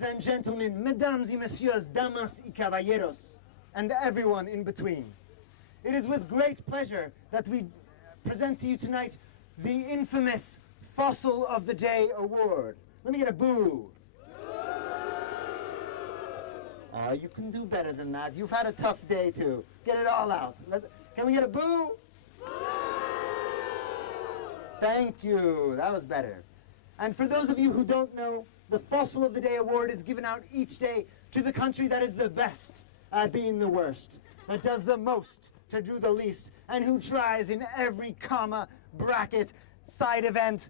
Ladies and gentlemen, mesdames et messieurs, damas y caballeros, and everyone in between. It is with great pleasure that we present to you tonight the infamous Fossil of the Day Award. Let me get a boo. You can do better than that. You've had a tough day too. Get it all out. Can we get a boo? Thank you. That was better. And for those of you who don't know, the Fossil of the Day Award is given out each day to the country that is the best at being the worst, that does the most to do the least, and who tries in every comma, bracket, side event,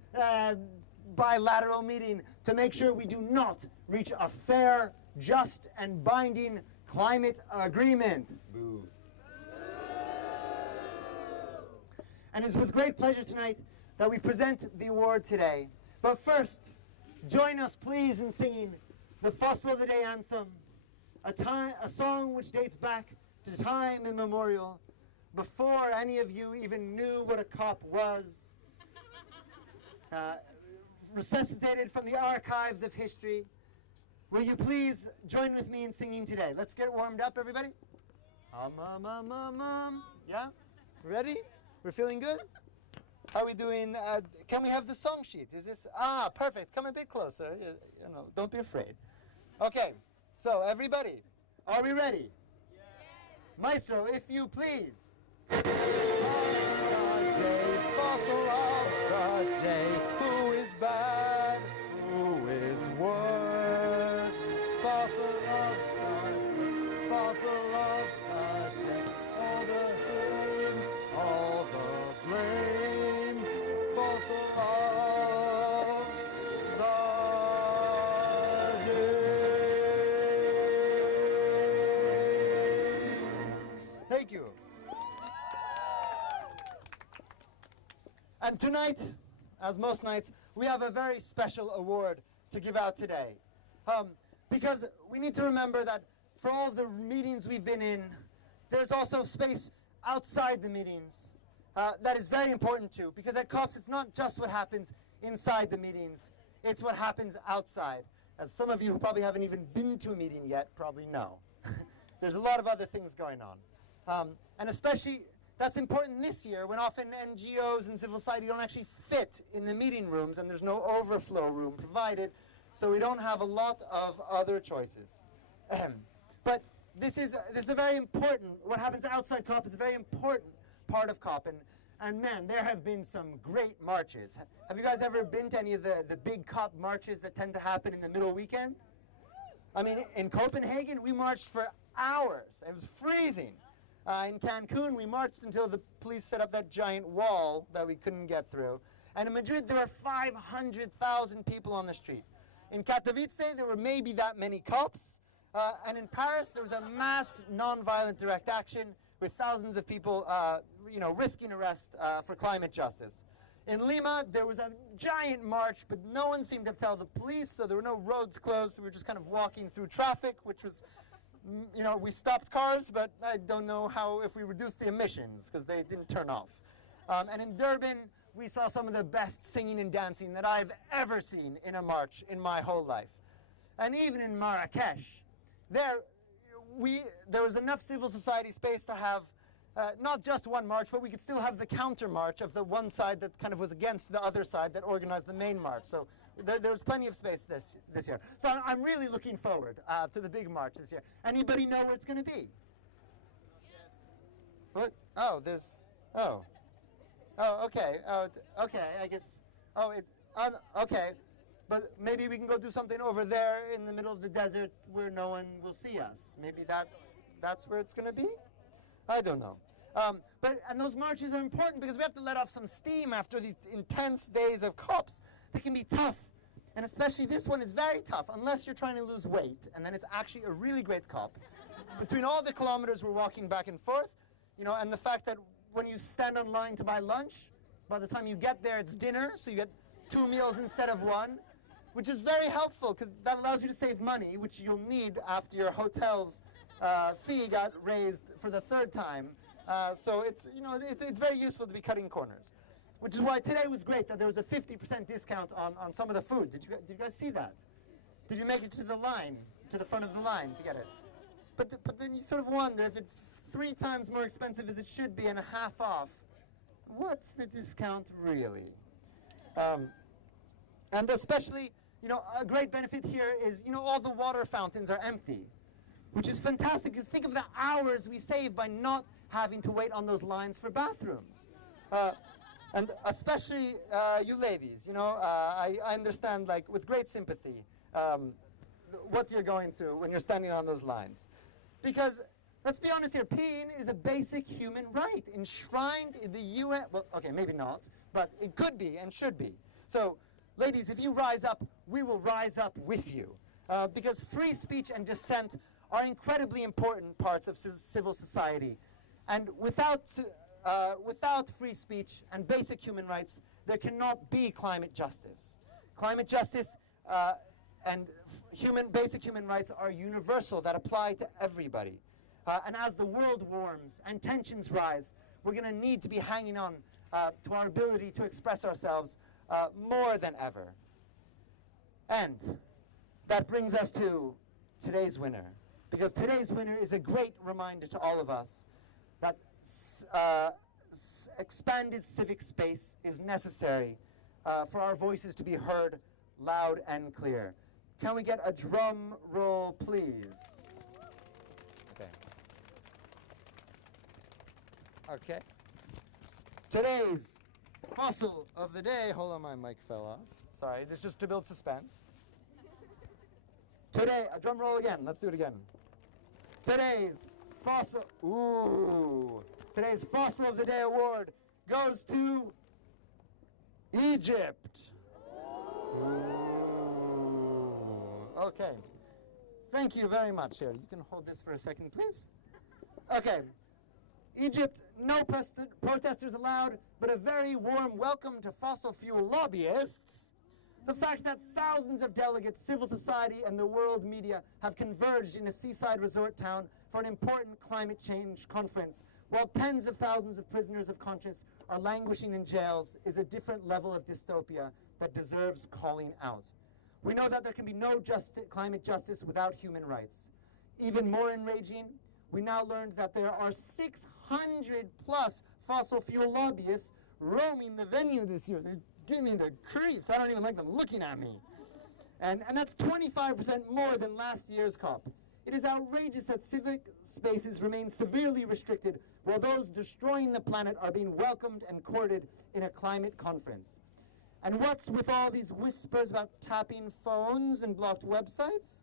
bilateral meeting to make sure we do not reach a fair, just, and binding climate agreement. Boo. And it's with great pleasure tonight that we present the award today. But first, join us please in singing the Fossil of the Day anthem, a song which dates back to time immemorial, before any of you even knew what a cop was, resuscitated from the archives of history. Will you please join with me in singing today? Let's get warmed up, everybody. Yeah? Ready? We're feeling good? How are we doing? Can we have the song sheet? Is this? Perfect. Come a bit closer. You know, don't be afraid. Okay. So, everybody, are we ready? Yes. Maestro, if you please. Of the day, fossil of the day. Who is bad? Who is worse? Fossil of the day. All the hate, all the blame. Fossil of the day. Thank you. And tonight, as most nights, we have a very special award to give out today. Because we need to remember that for all of the meetings we've been in, there's also space outside the meetings that is very important too. Because at COPs, it's not just what happens inside the meetings, it's what happens outside. As some of you who probably haven't even been to a meeting yet probably know. There's a lot of other things going on. And especially, that's important this year when often NGOs and civil society don't actually fit in the meeting rooms and there's no overflow room provided, so we don't have a lot of other choices. But this is a very important, what happens outside COP is a very important part of COP. And man, there have been some great marches. Have you guys ever been to any of the big COP marches that tend to happen in the middle weekend? I mean, in Copenhagen, we marched for hours. It was freezing. In Cancun, we marched until the police set up that giant wall that we couldn't get through. And in Madrid, there were 500,000 people on the street. In Katowice, there were maybe that many cops. And in Paris, there was a mass nonviolent direct action with thousands of people risking arrest for climate justice. In Lima, there was a giant march, but no one seemed to tell the police, so there were no roads closed. So we were just kind of walking through traffic, which was, we stopped cars, but I don't know if we reduced the emissions, because they didn't turn off. And in Durban, we saw some of the best singing and dancing that I've ever seen in a march in my whole life. And even in Marrakesh, there was enough civil society space to have not just one march, but we could still have the counter march of the one side that kind of was against the other side that organized the main march. So there was plenty of space this year. So I'm really looking forward to the big march this year. Anybody know where it's going to be? Yes. What? Oh, there's. Oh. Oh, okay. Okay, I guess. Okay. But maybe we can go do something over there in the middle of the desert where no one will see us. Maybe that's where it's going to be? I don't know. And those marches are important because we have to let off some steam after these intense days of COPs. They can be tough. And especially this one is very tough, unless you're trying to lose weight. And then it's actually a really great COP. Between all the kilometers we're walking back and forth, and the fact that when you stand on line to buy lunch, by the time you get there, it's dinner. So you get 2 meals instead of one. Which is very helpful because that allows you to save money, which you'll need after your hotel's fee got raised for the 3rd time. So it's very useful to be cutting corners. Which is why today was great that there was a 50% discount on some of the food. Did you guys see that? Did you make it to the line, to the front of the line to get it? But then you sort of wonder if it's 3 times more expensive as it should be and a half off. What's the discount really? And especially, a great benefit here is, all the water fountains are empty, which is fantastic because think of the hours we save by not having to wait on those lines for bathrooms. And especially you ladies, I understand, like, with great sympathy what you're going through when you're standing on those lines. Because, let's be honest here, peeing is a basic human right enshrined in the UN. Well, okay, maybe not, but it could be and should be. So, ladies, if you rise up, we will rise up with you. Because free speech and dissent are incredibly important parts of civil society. And without free speech and basic human rights, there cannot be climate justice. Climate justice and basic human rights are universal, that apply to everybody. And as the world warms and tensions rise, we're going to need to be hanging on to our ability to express ourselves more than ever. And that brings us to today's winner. Because today's winner is a great reminder to all of us that expanded civic space is necessary for our voices to be heard loud and clear. Can we get a drum roll, please? Okay. Today's fossil of the day. Hold on, my mic fell off. Sorry, it's just to build suspense. Today, a drum roll again. Let's do it again. Today's fossil. Today's fossil of the day award goes to Egypt. Okay. Thank you very much. Here, you can hold this for a second, please. Okay. Egypt, no protesters allowed, but a very warm welcome to fossil fuel lobbyists. The fact that thousands of delegates, civil society, and the world media have converged in a seaside resort town for an important climate change conference, while tens of thousands of prisoners of conscience are languishing in jails, is a different level of dystopia that deserves calling out. We know that there can be no climate justice without human rights. Even more enraging, we now learned that there are 600 plus fossil fuel lobbyists roaming the venue this year. They're giving me the creeps. I don't even like them looking at me. And that's 25% more than last year's COP. It is outrageous that civic spaces remain severely restricted while those destroying the planet are being welcomed and courted in a climate conference. And what's with all these whispers about tapping phones and blocked websites?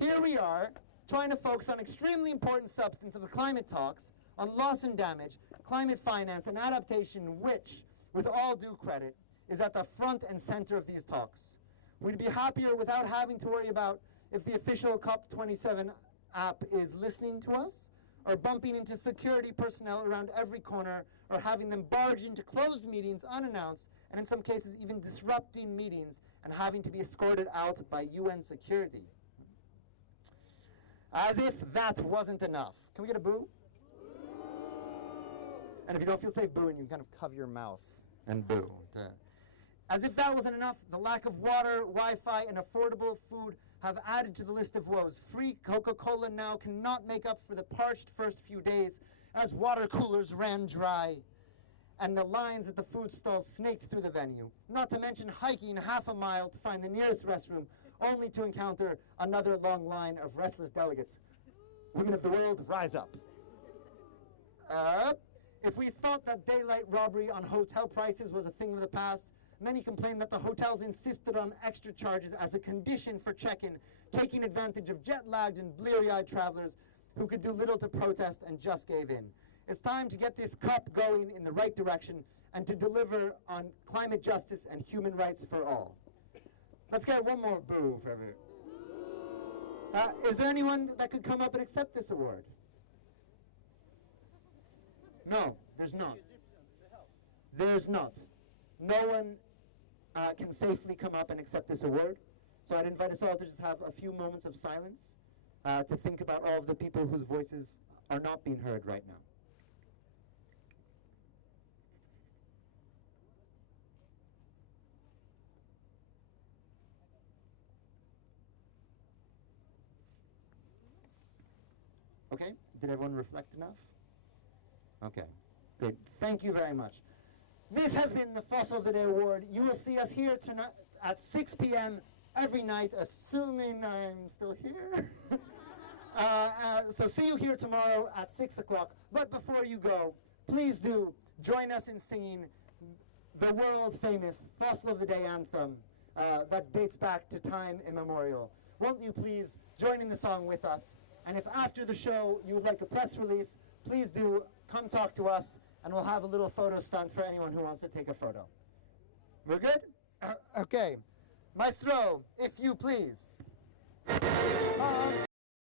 Here we are, trying to focus on extremely important substance of the climate talks, on loss and damage, climate finance, and adaptation, which, with all due credit, is at the front and center of these talks. We'd be happier without having to worry about if the official COP27 app is listening to us, or bumping into security personnel around every corner, or having them barge into closed meetings unannounced, and in some cases even disrupting meetings and having to be escorted out by UN security. As if that wasn't enough. Can we get a boo? And if you don't feel safe booing, you can kind of cover your mouth and boo. As if that wasn't enough, the lack of water, Wi-Fi, and affordable food have added to the list of woes. Free Coca-Cola now cannot make up for the parched first few days as water coolers ran dry and the lines at the food stalls snaked through the venue. Not to mention hiking half a mile to find the nearest restroom, only to encounter another long line of restless delegates. Women of the world, rise up. If we thought that daylight robbery on hotel prices was a thing of the past, many complained that the hotels insisted on extra charges as a condition for check-in, taking advantage of jet-lagged and bleary-eyed travelers who could do little to protest and just gave in. It's time to get this COP going in the right direction and to deliver on climate justice and human rights for all. Let's get one more boo for everyone. Is there anyone that could come up and accept this award? No, there's not. There's not. No one can safely come up and accept this award. So I'd invite us all to just have a few moments of silence to think about all of the people whose voices are not being heard right now. Okay, did everyone reflect enough? Okay, great. Thank you very much. This has been the Fossil of the Day Award. You will see us here tonight at 6 p.m. every night, assuming I'm still here. So see you here tomorrow at 6 o'clock. But before you go, please do join us in singing the world-famous Fossil of the Day anthem that dates back to time immemorial. Won't you please join in the song with us? And if after the show you would like a press release, please do come talk to us, and we'll have a little photo stunt for anyone who wants to take a photo. We're good? Okay. Maestro, if you please.